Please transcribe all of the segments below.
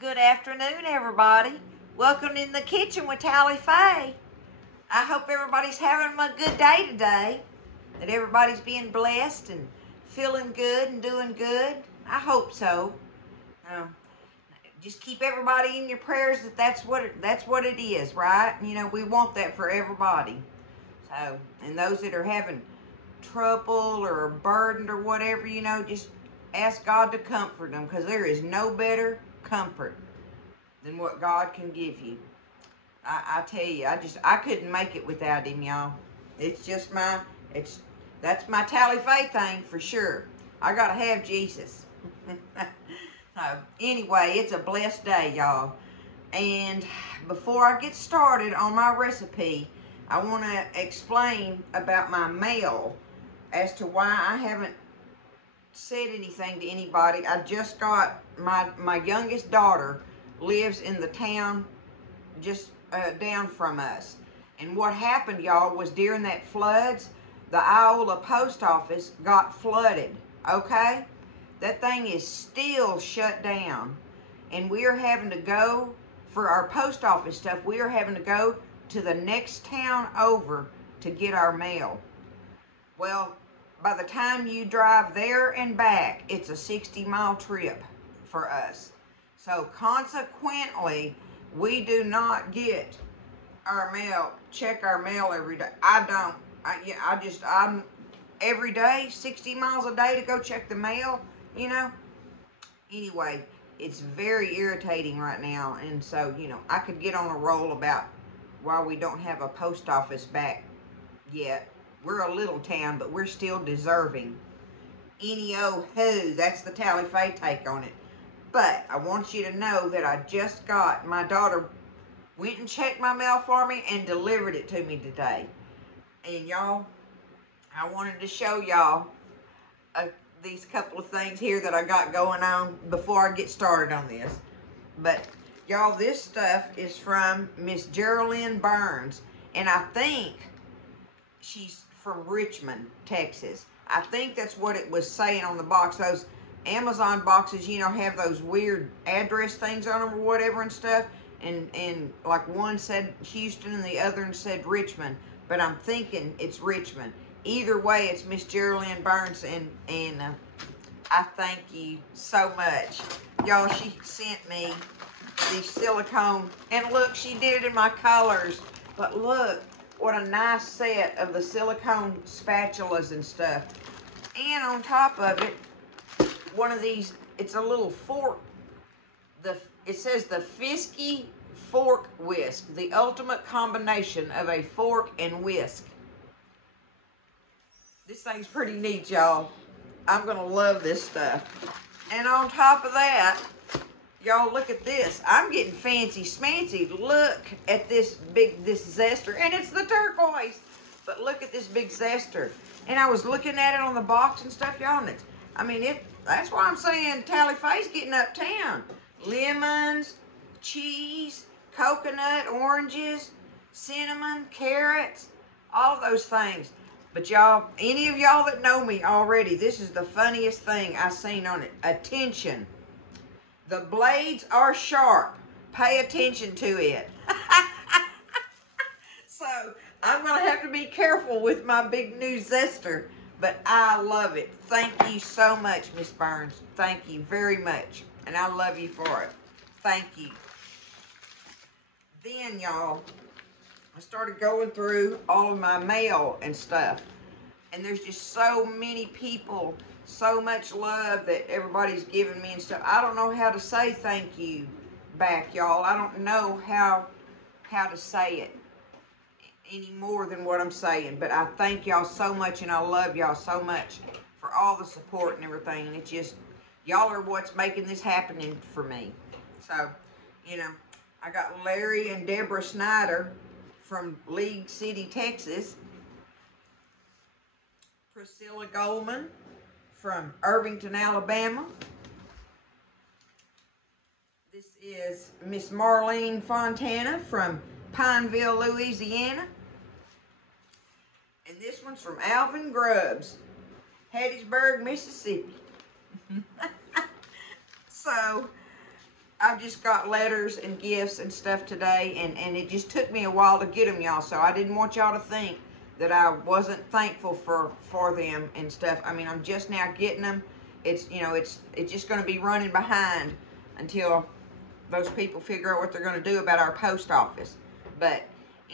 Good afternoon, everybody. Welcome in the kitchen with Tally Faye. I hope everybody's having a good day today, that everybody's being blessed and feeling good and doing good. I hope so. Just keep everybody in your prayers that's what it is, right? You know, we want that for everybody. So, and those that are having trouble or burdened or whatever, you know, just ask God to comfort them, because there is no better comfort than what God can give you. I tell you, I couldn't make it without him, y'all. That's my Tally Faye thing for sure. I gotta have Jesus. So anyway, it's a blessed day, y'all. And before I get started on my recipe, I want to explain about my mail as to why I haven't said anything to anybody. I just got my youngest daughter lives in the town just down from us. And what happened, y'all, was during that floods, the Iola post office got flooded, okay? That thing is still shut down. And we are having to go, for our post office stuff, we are having to go to the next town over to get our mail. Well, by the time you drive there and back, it's a 60-mile trip for us. So consequently, we do not get our mail, check our mail every day. I'm every day, 60 miles a day to go check the mail, you know. Anyway, it's very irritating right now. And so, you know, I could get on a roll about why we don't have a post office back yet. We're a little town, but we're still deserving. Any-oh-hoo, that's the Tally Faye take on it. But I want you to know that I just got, my daughter went and checked my mail for me and delivered it to me today. And y'all, I wanted to show y'all these couple of things here that I got going on before I get started on this. But y'all, this stuff is from Miss Geraldine Burns, and I think she's from Richmond, Texas. I think that's what it was saying on the box. Those Amazon boxes, you know, have those weird address things on them or whatever and stuff. And like one said Houston and the other one said Richmond. But I'm thinking it's Richmond. Either way, it's Miss Geraldine Burns, and I thank you so much. Y'all, she sent me these silicone, and look, she did it in my colors. But look, what a nice set of the silicone spatulas and stuff. And on top of it, one of these, it's a little fork. It says the Fisky Fork Whisk, the ultimate combination of a fork and whisk. This thing's pretty neat, y'all. I'm gonna love this stuff. And on top of that, y'all, look at this. I'm getting fancy smancy. Look at this zester, and it's the turquoise. But look at this big zester. And I was looking at it on the box and stuff, y'all. And that's why I'm saying Tally Faye's getting uptown. Lemons, cheese, coconut, oranges, cinnamon, carrots, all of those things. But y'all, any of y'all that know me already, this is the funniest thing I've seen on it. Attention. The blades are sharp. Pay attention to it. So, I'm going to have to be careful with my big new zester. But I love it. Thank you so much, Miss Burns. Thank you very much. And I love you for it. Thank you. Then, y'all, I started going through all of my mail and stuff. And there's just so many people, so much love that everybody's giving me and stuff. I don't know how to say thank you back, y'all. I don't know how to say it any more than what I'm saying. But I thank y'all so much, and I love y'all so much for all the support and everything. And it's just, y'all are what's making this happening for me. So, you know, I got Larry and Deborah Snyder from League City, Texas. Priscilla Goldman from Irvington, Alabama. This is Miss Marlene Fontana from Pineville, Louisiana. And this one's from Alvin Grubbs, Hattiesburg, Mississippi. So, I've just got letters and gifts and stuff today, and it just took me a while to get them, y'all. So I didn't want y'all to think that I wasn't thankful for them and stuff. I mean, I'm just now getting them. It's, you know, it's just going to be running behind until those people figure out what they're going to do about our post office. But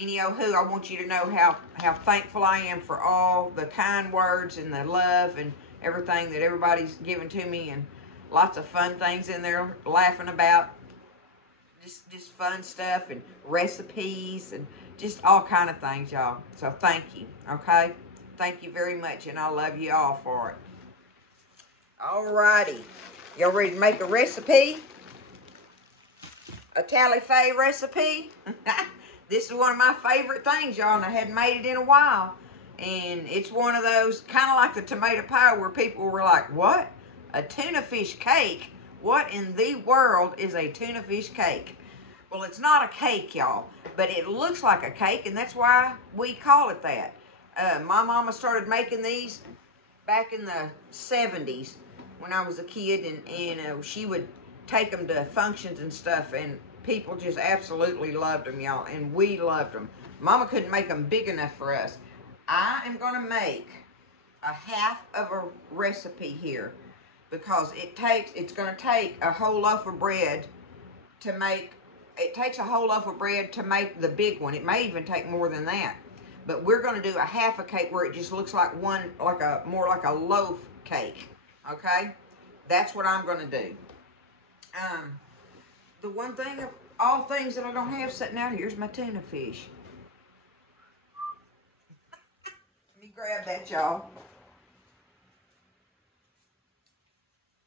anywho, I want you to know how thankful I am for all the kind words and the love and everything that everybody's given to me, and lots of fun things in there, laughing about just fun stuff and recipes and just all kind of things, y'all. So thank you, okay? Thank you very much, and I love you all for it. Alrighty, y'all ready to make a recipe? A tally-fay recipe? This is one of my favorite things, y'all, and I hadn't made it in a while. And it's one of those, kind of like the tomato pie, where people were like, what? A tuna fish cake? What in the world is a tuna fish cake? Well, it's not a cake, y'all, but it looks like a cake, and that's why we call it that. My mama started making these back in the 70s when I was a kid, and she would take them to functions and stuff, and people just absolutely loved them, y'all, and we loved them. Mama couldn't make them big enough for us. I am going to make a half of a recipe here, because it's going to take a whole loaf of bread to make, it takes a whole loaf of bread to make the big one. It may even take more than that. But we're going to do a half a cake where it just looks like one, more like a loaf cake. Okay? That's what I'm going to do. The one thing of all things that I don't have sitting out here is my tuna fish. Let me grab that, y'all.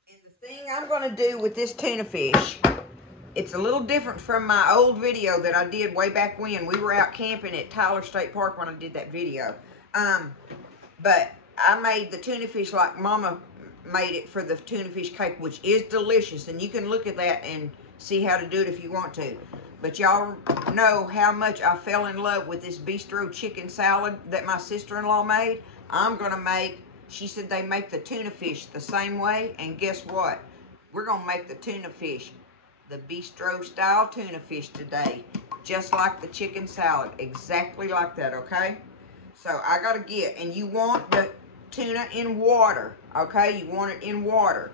And the thing I'm going to do with this tuna fish, it's a little different from my old video that I did way back when. We were out camping at Tyler State Park when I did that video. But I made the tuna fish like Mama made it for the tuna fish cake, which is delicious. And you can look at that and see how to do it if you want to. But y'all know how much I fell in love with this bistro chicken salad that my sister-in-law made. I'm going to make, she said they make the tuna fish the same way. And guess what? We're going to make the tuna fish, the bistro style tuna fish today. Just like the chicken salad. Exactly like that, okay? So I got to get, and you want the tuna in water, okay? You want it in water.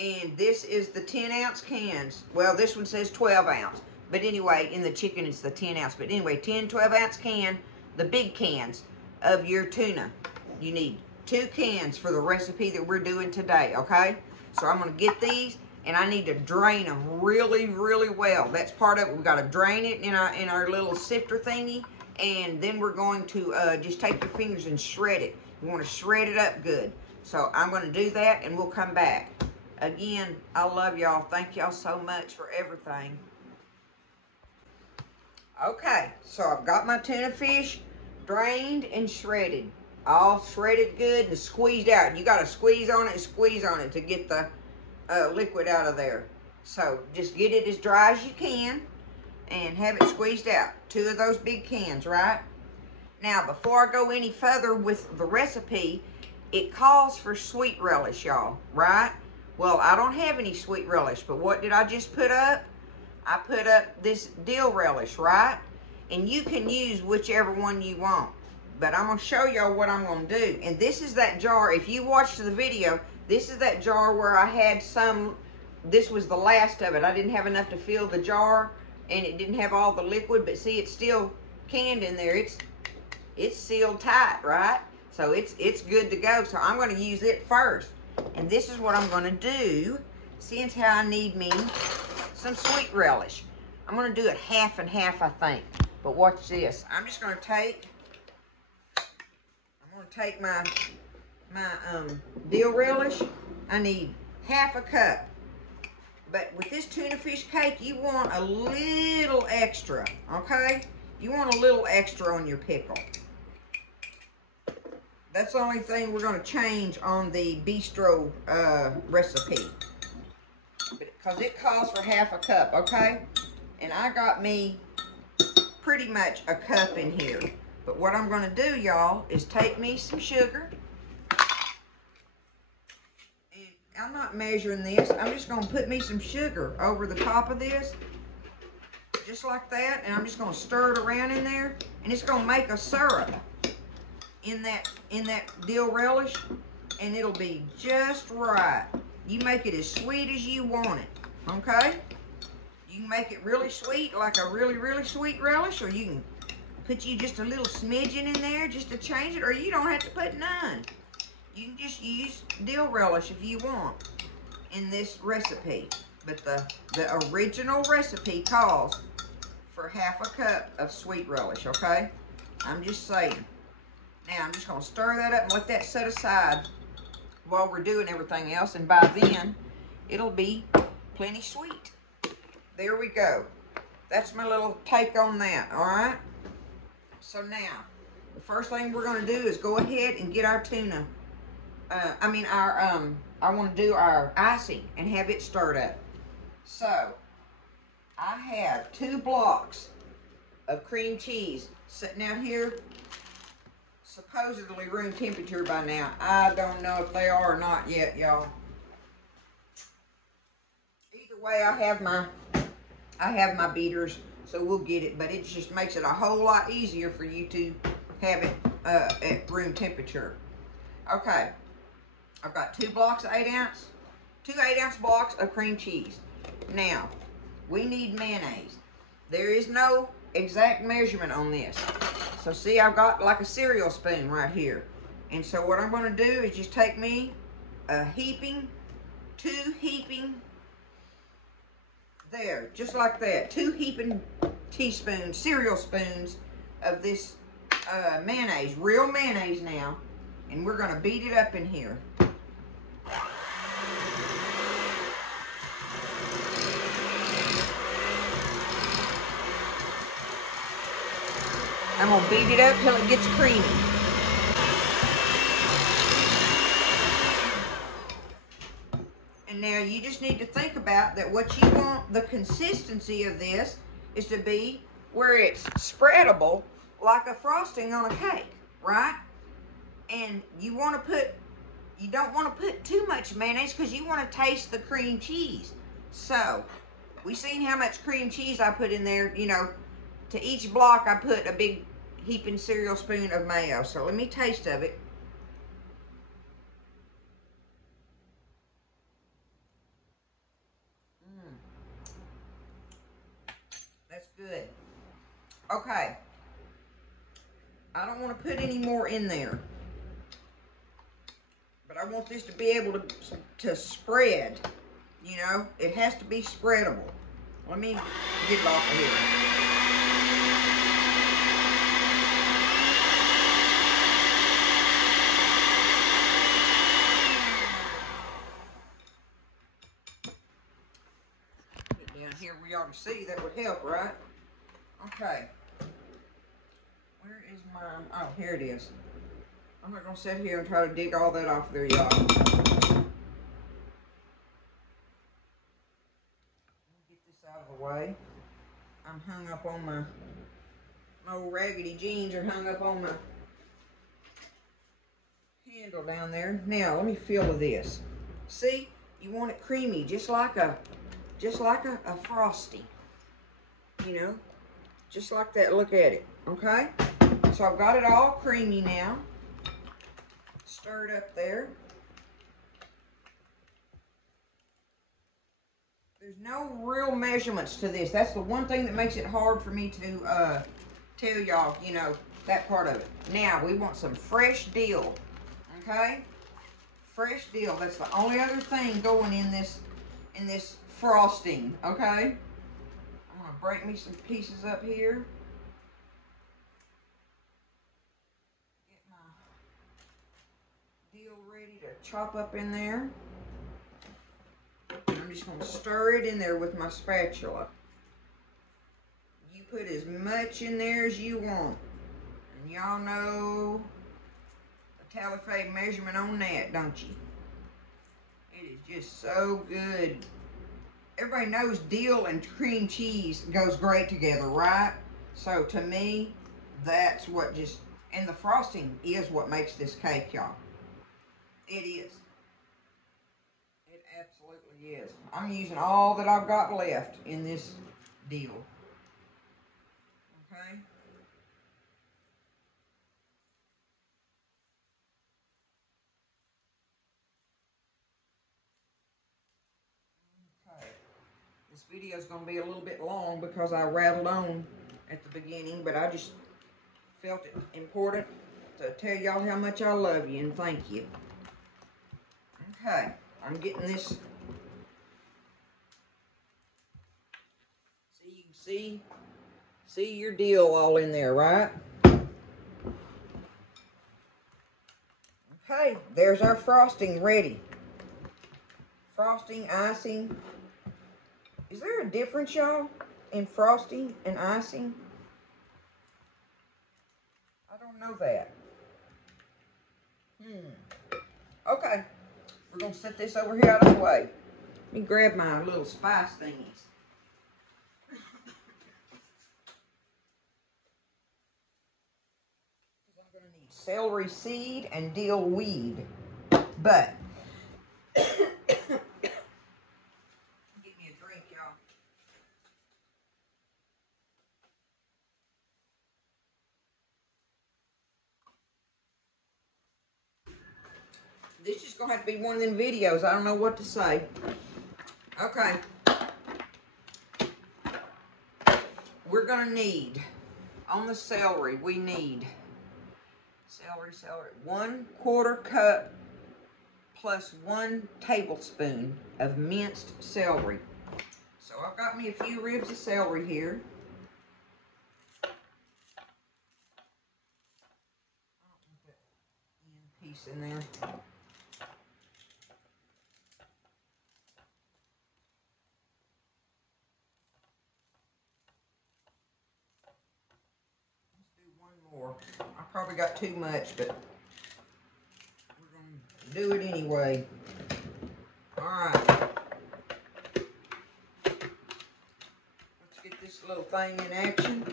And this is the 10-ounce cans. Well, this one says 12-ounce. But anyway, in the chicken, it's the 10-ounce. But anyway, 10, 12-ounce can, the big cans of your tuna. You need 2 cans for the recipe that we're doing today, okay? So I'm going to get these, and I need to drain them really, really well. That's part of it. We've got to drain it in our little sifter thingy. And then we're going to just take your fingers and shred it. You want to shred it up good. So I'm going to do that, and we'll come back. Again, I love y'all. Thank y'all so much for everything. Okay, so I've got my tuna fish drained and shredded. All shredded good and squeezed out. You got to squeeze on it to get the liquid out of there. So just get it as dry as you can and have it squeezed out. 2 of those big cans, right? Now, before I go any further with the recipe, it calls for sweet relish, y'all, right? Well, I don't have any sweet relish, but what did I just put up? I put up this dill relish, right? And you can use whichever one you want. But I'm going to show y'all what I'm going to do. And this is that jar. If you watched the video, this is that jar where I had some, this was the last of it. I didn't have enough to fill the jar, and it didn't have all the liquid. But see, it's still canned in there. It's sealed tight, right? So it's good to go. So I'm going to use it first. And this is what I'm going to do, since how I need me some sweet relish. I'm going to do it half and half, I think. But watch this. I'm just going to take, my dill relish. I need half a cup. But with this tuna fish cake, you want a little extra, okay? You want a little extra on your pickle. That's the only thing we're going to change on the bistro recipe. Because it calls for half a cup, okay? And I got me pretty much a cup in here. But what I'm going to do, y'all, is take me some sugar. And I'm not measuring this. I'm just gonna put me some sugar over the top of this, just like that, and I'm just gonna stir it around in there, and it's gonna make a syrup in that dill relish, and it'll be just right. You make it as sweet as you want it, okay? You can make it really sweet, like a really, really sweet relish, or you can put you just a little smidgen in there just to change it, or you don't have to put none. You can just use dill relish if you want in this recipe. But the original recipe calls for ½ a cup of sweet relish, okay? I'm just saying. Now, I'm just going to stir that up and let that set aside while we're doing everything else, and by then, it'll be plenty sweet. There we go. That's my little take on that, all right? So now, the first thing we're going to do is go ahead and get our tuna. I want to do our icing and have it stirred up. So, I have 2 blocks of cream cheese sitting out here, supposedly room temperature by now. I don't know if they are or not yet, y'all. Either way, I have my beaters, so we'll get it, but it just makes it a whole lot easier for you to have it at room temperature. Okay, I've got 2 blocks of 8-ounce, 2 8-ounce blocks of cream cheese. Now, we need mayonnaise. There is no exact measurement on this. So see, I've got like a cereal spoon right here. And so what I'm gonna do is just take me a heaping, 2 heaping, there, just like that. 2 heaping teaspoons, cereal spoons of this mayonnaise, real mayonnaise now. And we're gonna beat it up in here. I'm gonna beat it up till it gets creamy. And now you just need to think about that what you want the consistency of this is to be where it's spreadable like a frosting on a cake, right? And you don't want to put too much mayonnaise because you want to taste the cream cheese. So, we seen how much cream cheese I put in there, you know. To each block, I put a big heaping cereal spoon of mayo. So let me taste of it. That's good. Okay. I don't want to put any more in there. But I want this to be able to spread. You know, it has to be spreadable. Let me get it off of here. Here we ought to see, that would help, right? Okay. Where is my, oh, here it is. I'm not gonna sit here and try to dig all that off there, y'all. Let me get this out of the way. I'm hung up on my old raggedy jeans are hung up on my handle down there. Now, let me feel of this. See, you want it creamy, just like a frosty, you know, just like that. Look at it, okay? So I've got it all creamy now, stirred up there. There's no real measurements to this. That's the one thing that makes it hard for me to tell y'all, you know, that part of it. Now, we want some fresh dill, okay? Fresh dill, that's the only other thing going in this frosting, okay? I'm gonna break me some pieces up here. Get my dill ready to chop up in there. And I'm just gonna stir it in there with my spatula. You put as much in there as you want. And y'all know the Talifay measurement on that, don't you? It is just so good. Everybody knows dill and cream cheese goes great together, right? So to me, that's what just, and the frosting is what makes this cake, y'all. It is. It Yes, I'm using all that I've got left in this deal. Okay. Okay. This video is going to be a little bit long because I rattled on at the beginning, but I just felt it important to tell y'all how much I love you and thank you. Okay, I'm getting this. See, you can see your deal all in there, right? Okay, there's our frosting ready. Frosting, icing. Is there a difference, y'all, in frosting and icing? I don't know that. Okay, we're going to set this over here out of the way. Let me grab my little spice thingies. I'm going to need celery seed and dill weed. But, get me a drink, y'all. This is going to have to be one of them videos. I don't know what to say. Okay. We're going to need, on the celery, we need celery, 1/4 cup plus 1 tablespoon of minced celery. So I've got me a few ribs of celery here. I'll put that end piece in there. Let's do one more. I probably got too much, but we're going to do it anyway. All right. Let's get this little thing in action.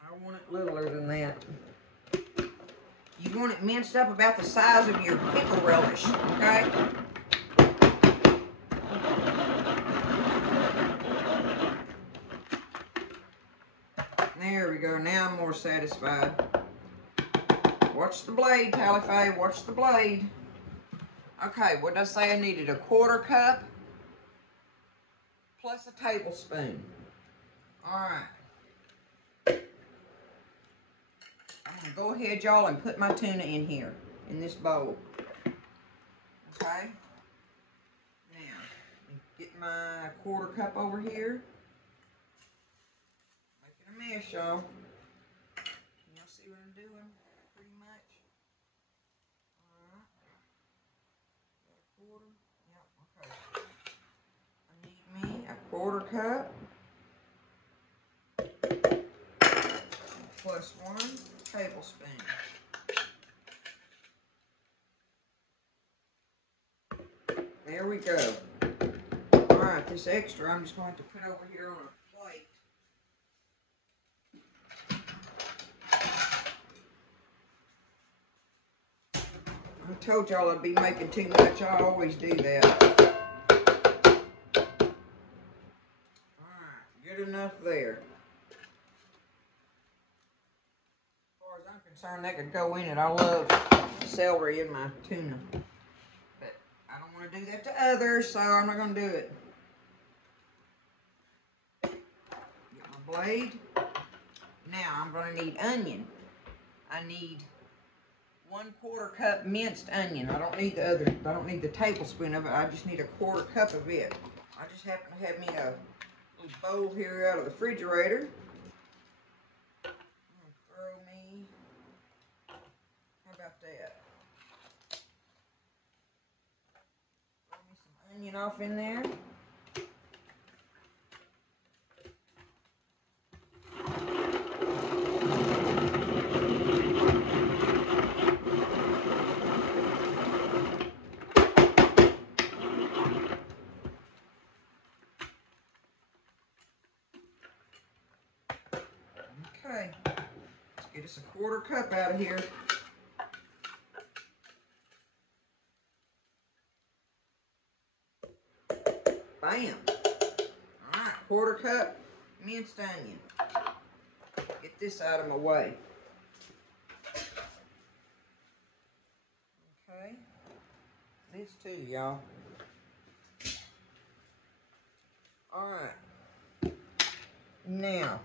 I want it littler than that. You want it minced up about the size of your pickle relish, okay? There we go. Now I'm more satisfied. Watch the blade, Tally-Faye. Watch the blade. Okay, what did I say I needed? 1/4 cup plus a tablespoon. All right. I'm going to go ahead, y'all, and put my tuna in here, in this bowl. Okay? Now, get my 1/4 cup over here. Making a mess, y'all. Can y'all see what I'm doing? Pretty much. Alright. Got a 1/4. Yep, okay. I need me a 1/4 cup. Plus 1 tablespoon. There we go. Alright, this extra I'm just going to put over here on a plate. I told y'all I'd be making too much. I always do that. Alright, good enough there. As far as I'm concerned, that could go in it. I love celery in my tuna. But I don't want to do that to others, so I'm not going to do it. Get my blade. Now I'm going to need onion. I need 1/4 cup minced onion. I don't need the tablespoon of it. I just need a 1/4 cup of it. I just happen to have me a little bowl here out of the refrigerator. I'm going to throw me, how about that? Throw me some onion off in there. Okay, let's get us a 1/4 cup out of here. Bam. All right, 1/4 cup minced onion. Get this out of my way. Okay, this too, y'all. All right, now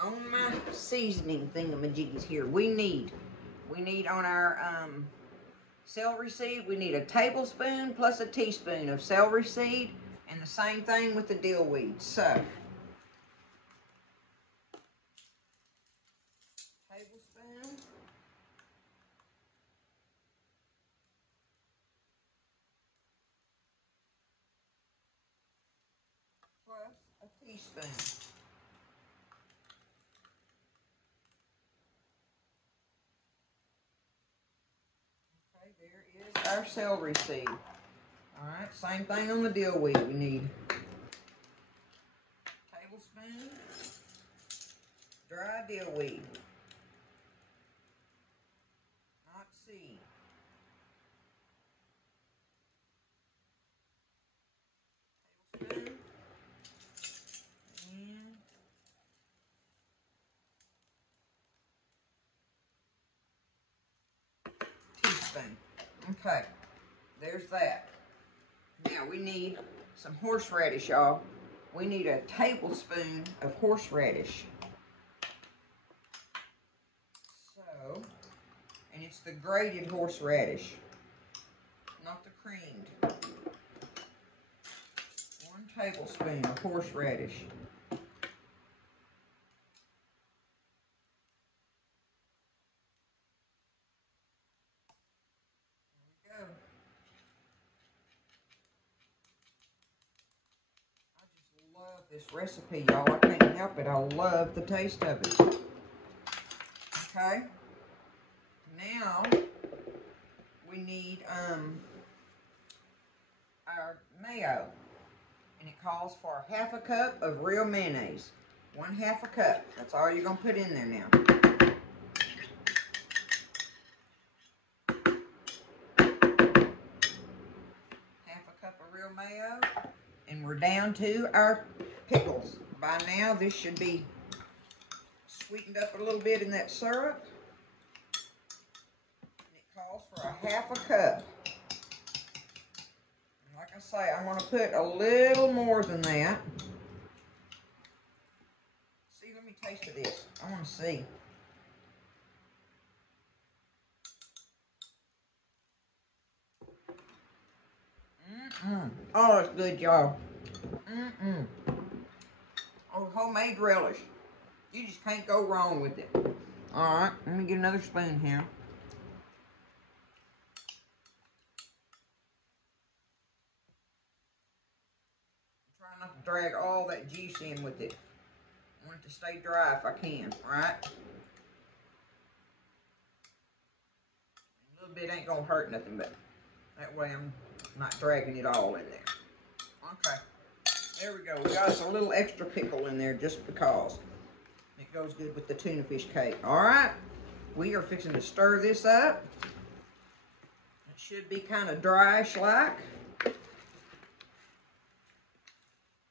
on my seasoning thingamajiggies here, we need on our celery seed, we need a tablespoon plus a teaspoon of celery seed, and the same thing with the dill weed. So, tablespoon plus a teaspoon. Okay, there is our celery seed. All right, same thing on the dill weed. We need a tablespoon dry dill weed, not seed. Tablespoon and teaspoon. Okay, there's that. Now we need some horseradish, y'all. We need a tablespoon of horseradish. So, and it's the grated horseradish, not the creamed. 1 tablespoon of horseradish. There we go. Love this recipe, y'all. I can't help it. I love the taste of it. Okay. Now we need our mayo, and it calls for 1/2 cup of real mayonnaise. 1/2 cup. That's all you're gonna put in there now. 1/2 cup of real mayo. And we're down to our pickles. By now, this should be sweetened up a little bit in that syrup. And it calls for 1/2 cup. And like I say, I'm going to put a little more than that. See, let me taste of this. I want to see. Oh, it's good, y'all. Oh, homemade relish. You just can't go wrong with it. All right, let me get another spoon here. I'm trying not to drag all that juice in with it. I want it to stay dry if I can, right? A little bit ain't gonna hurt nothing, but that way I'm not dragging it all in there. Okay, there we go. We got us a little extra pickle in there just because. It goes good with the tuna fish cake. All right, we are fixing to stir this up. It should be kind of dryish like.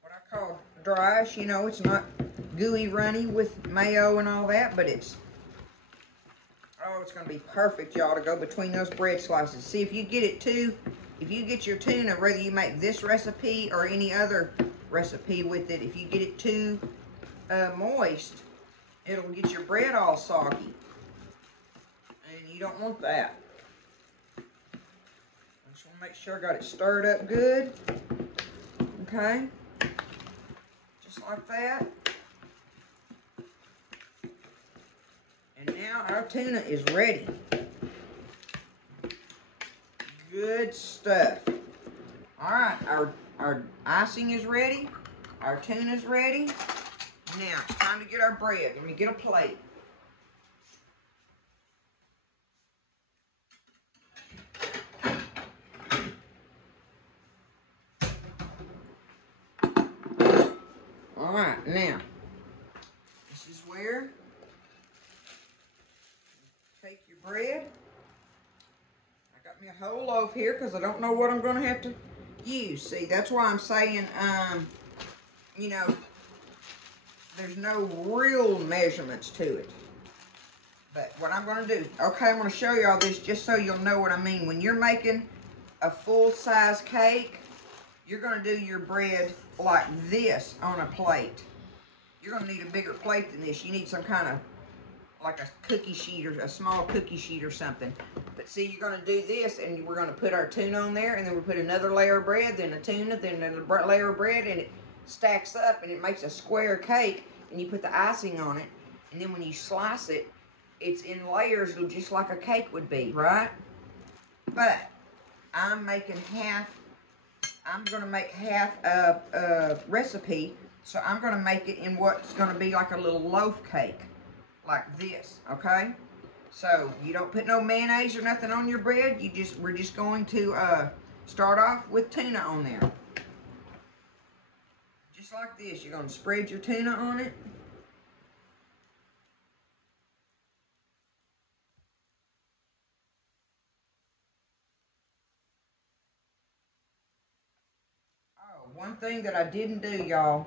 What I call dryish, you know, it's not gooey runny with mayo and all that, but it's, oh, it's going to be perfect, y'all, to go between those bread slices. See, if you get it too, if you get your tuna, whether you make this recipe or any other recipe with it, if you get it too moist, it'll get your bread all soggy. And you don't want that. I just want to make sure I got it stirred up good. Okay. Just like that. And now our tuna is ready. Good stuff. All right, our icing is ready. Our tuna's ready. Now, it's time to get our bread. Let me get a plate. All right, now, this is square. Take your bread. I got me a whole loaf here because I don't know what I'm going to have to use. See, that's why I'm saying, you know, there's no real measurements to it. But what I'm going to do, okay, I'm going to show y'all this just so you'll know what I mean. When you're making a full-size cake, you're going to do your bread like this on a plate. You're going to need a bigger plate than this. You need some kind of, like a cookie sheet or a small cookie sheet or something. But see, you're going to do this, and we're going to put our tuna on there, and then we put another layer of bread, then a tuna, then another layer of bread, and it stacks up, and it makes a square cake, and you put the icing on it, and then when you slice it, it's in layers just like a cake would be, right? But I'm making half, I'm going to make half a recipe, so I'm going to make it in what's going to be like a little loaf cake, like this, okay? So you don't put no mayonnaise or nothing on your bread. We're just going to start off with tuna on there. Just like this. You're going to spread your tuna on it. One thing that I didn't do, y'all,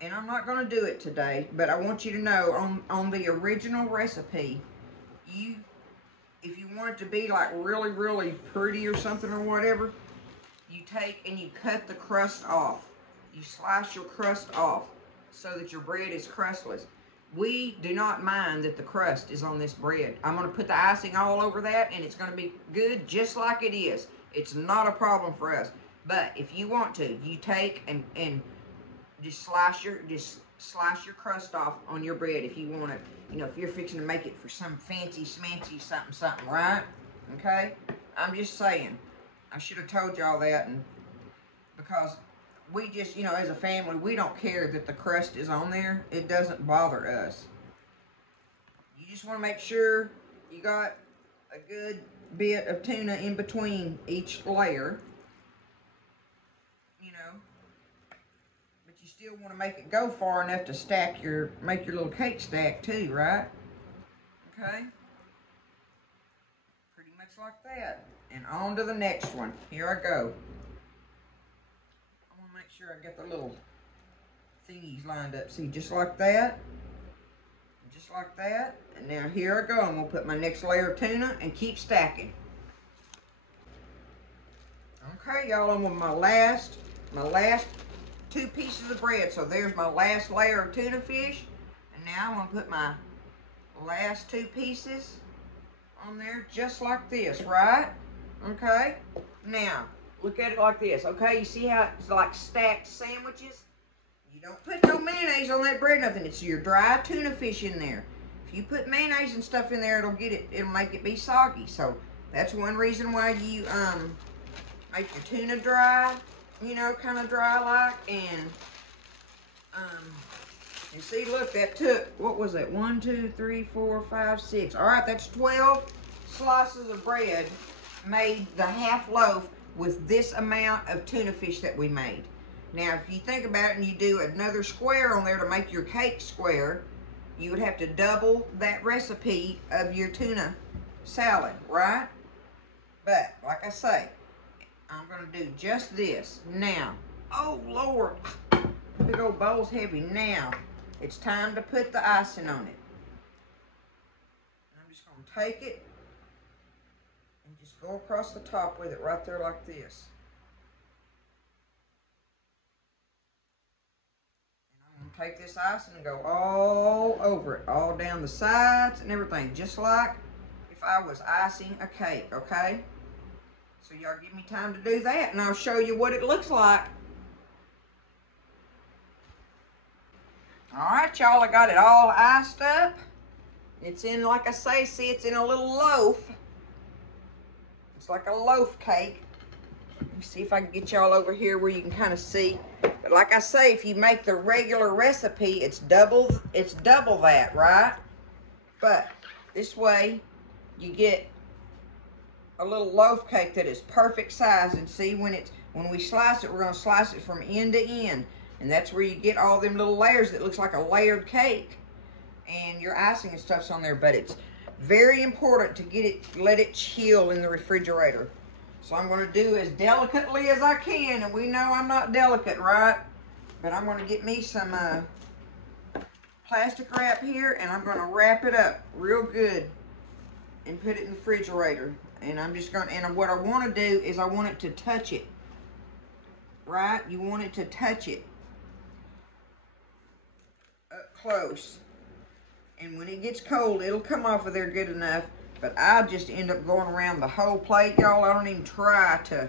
and I'm not going to do it today, but I want you to know, on the original recipe, if you want it to be like really, really pretty or something or whatever, you take and you cut the crust off. You slice your crust off so that your bread is crustless. We do not mind that the crust is on this bread. I'm going to put the icing all over that, and it's going to be good just like it is. It's not a problem for us. But if you want to, you take and just slice your crust off on your bread if you want to, you know, if you're fixing to make it for some fancy smancy something, right? Okay? I'm just saying. I should have told y'all that, and because we just, you know, as a family, we don't care that the crust is on there. It doesn't bother us. You just want to make sure you got a good bit of tuna in between each layer. But you still want to make it go far enough to make your little cake stack too, right? Okay? Pretty much like that. And on to the next one. Here I go. I want to make sure I get the little thingies lined up. See, just like that. Just like that. And now here I go. I'm going to put my next layer of tuna and keep stacking. Okay, y'all, I'm with my last 2 pieces of bread. So there's my last layer of tuna fish. And now I'm going to put my last 2 pieces on there just like this, right? Okay? Now, look at it like this. Okay, you see how it's like stacked sandwiches? You don't put no mayonnaise on that bread, nothing. It's your dry tuna fish in there. If you put mayonnaise and stuff in there, it'll make it be soggy. So that's one reason why you make your tuna dry, you know, kind of dry like, and you see, look, that took, what was that, 1, 2, 3, 4, 5, 6. All right, that's 12 slices of bread made the half loaf with this amount of tuna fish that we made. Now, if you think about it and you do another square on there to make your cake square, you would have to double that recipe of your tuna salad, right? But, like I say, I'm going to do just this. Now, oh Lord, big old bowl's heavy. Now, it's time to put the icing on it. I'm just going to take it and just go across the top with it right there like this. And I'm going to take this icing and go all over it, all down the sides and everything, just like if I was icing a cake, okay? So y'all give me time to do that, and I'll show you what it looks like. All right, y'all, I got it all iced up. It's in, like I say, see, it's in a little loaf. It's like a loaf cake. Let me see if I can get y'all over here where you can kind of see. But like I say, if you make the regular recipe, it's double that, right? But this way, you get a little loaf cake that is perfect size. And see, when we slice it, we're going to slice it from end to end. And that's where you get all them little layers that looks like a layered cake. and your icing and stuff's on there, but it's very important to let it chill in the refrigerator. So I'm going to do as delicately as I can, and we know I'm not delicate, right? But I'm going to get me some plastic wrap here, and I'm going to wrap it up real good and put it in the refrigerator. And I'm just going to, and what I want to do is I want it to touch it, right? You want it to touch it up close. And when it gets cold, it'll come off of there good enough. But I just end up going around the whole plate, y'all. I don't even try to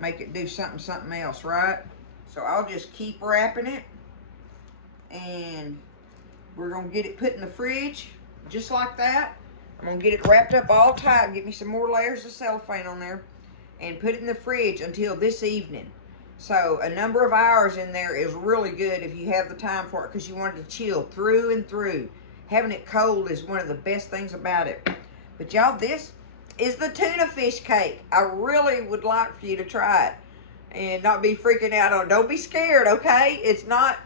make it do something else, right? So I'll just keep wrapping it. And we're going to get it put in the fridge, just like that. I'm going to get it wrapped up all tight, get me some more layers of cellophane on there, and put it in the fridge until this evening. So a number of hours in there is really good if you have the time for it, because you want it to chill through and through. Having it cold is one of the best things about it. But y'all, this is the tuna fish cake. I really would like for you to try it and not be freaking out on it. Don't be scared, okay? It's not,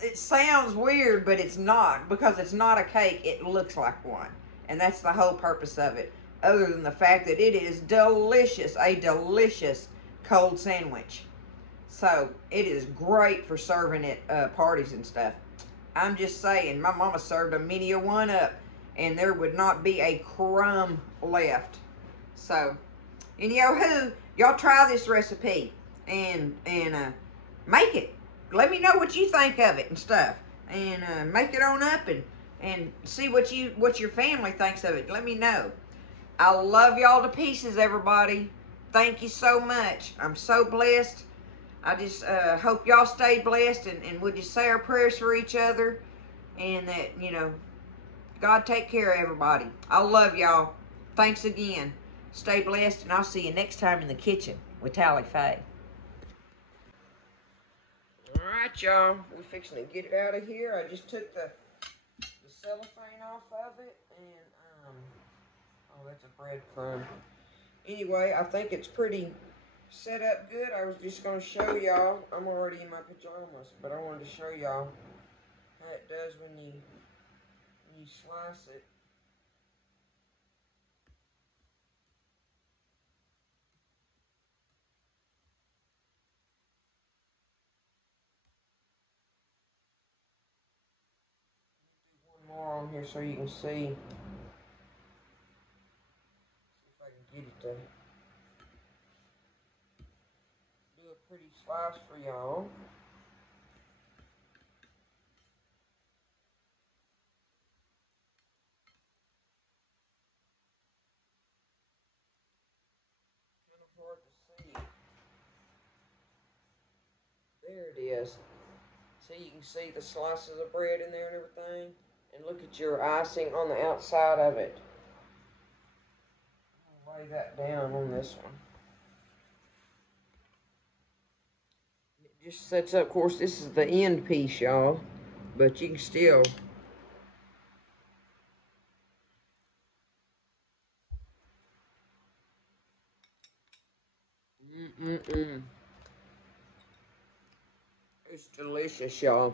it sounds weird, but it's not, because it's not a cake. It looks like one. And that's the whole purpose of it, other than the fact that it is delicious, a delicious cold sandwich. So it is great for serving at parties and stuff. I'm just saying, my mama served a many a one up, and there would not be a crumb left. So, and y'all try this recipe and make it. Let me know what you think of it and stuff, and make it on up and see what your family thinks of it. Let me know. I love y'all to pieces, everybody. Thank you so much. I'm so blessed. I just hope y'all stay blessed, and we'll just say our prayers for each other, and that, God take care of everybody. I love y'all. Thanks again. Stay blessed, and I'll see you next time in the kitchen with Tally Faye. All right, y'all. We're fixing to get it out of here. I just took the cellophane off of it, and, oh, that's a breadcrumb. Anyway, I think it's pretty set up good. I was just going to show y'all. I'm already in my pajamas, but I wanted to show y'all how it does when you slice it. One more on here so you can see. See if I can get it to do a pretty slice for y'all. Kind of hard to see. There it is. See, you can see the slices of bread in there and everything. And look at your icing on the outside of it. I'll lay that down on this one. It just sets up, of course, this is the end piece, y'all. But you can still... It's delicious, y'all.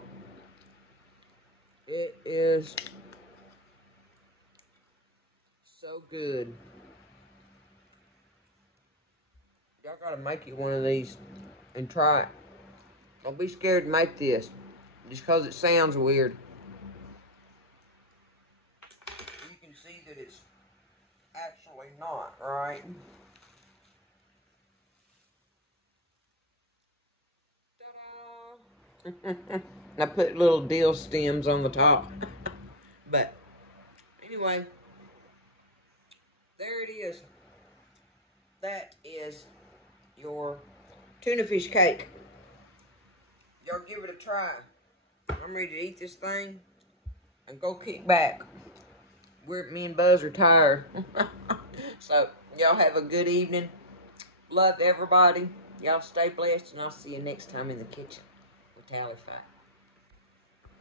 It is so good. Y'all gotta make you one of these and try it. Don't be scared to make this just because it sounds weird. You can see that it's actually not, right? I put little dill stems on the top. But anyway, there it is. That is your tuna fish cake. Y'all give it a try. I'm ready to eat this thing and go kick back. Me and Buzz are tired. So y'all have a good evening. Love everybody. Y'all stay blessed, and I'll see you next time in the kitchen with Tally Faye.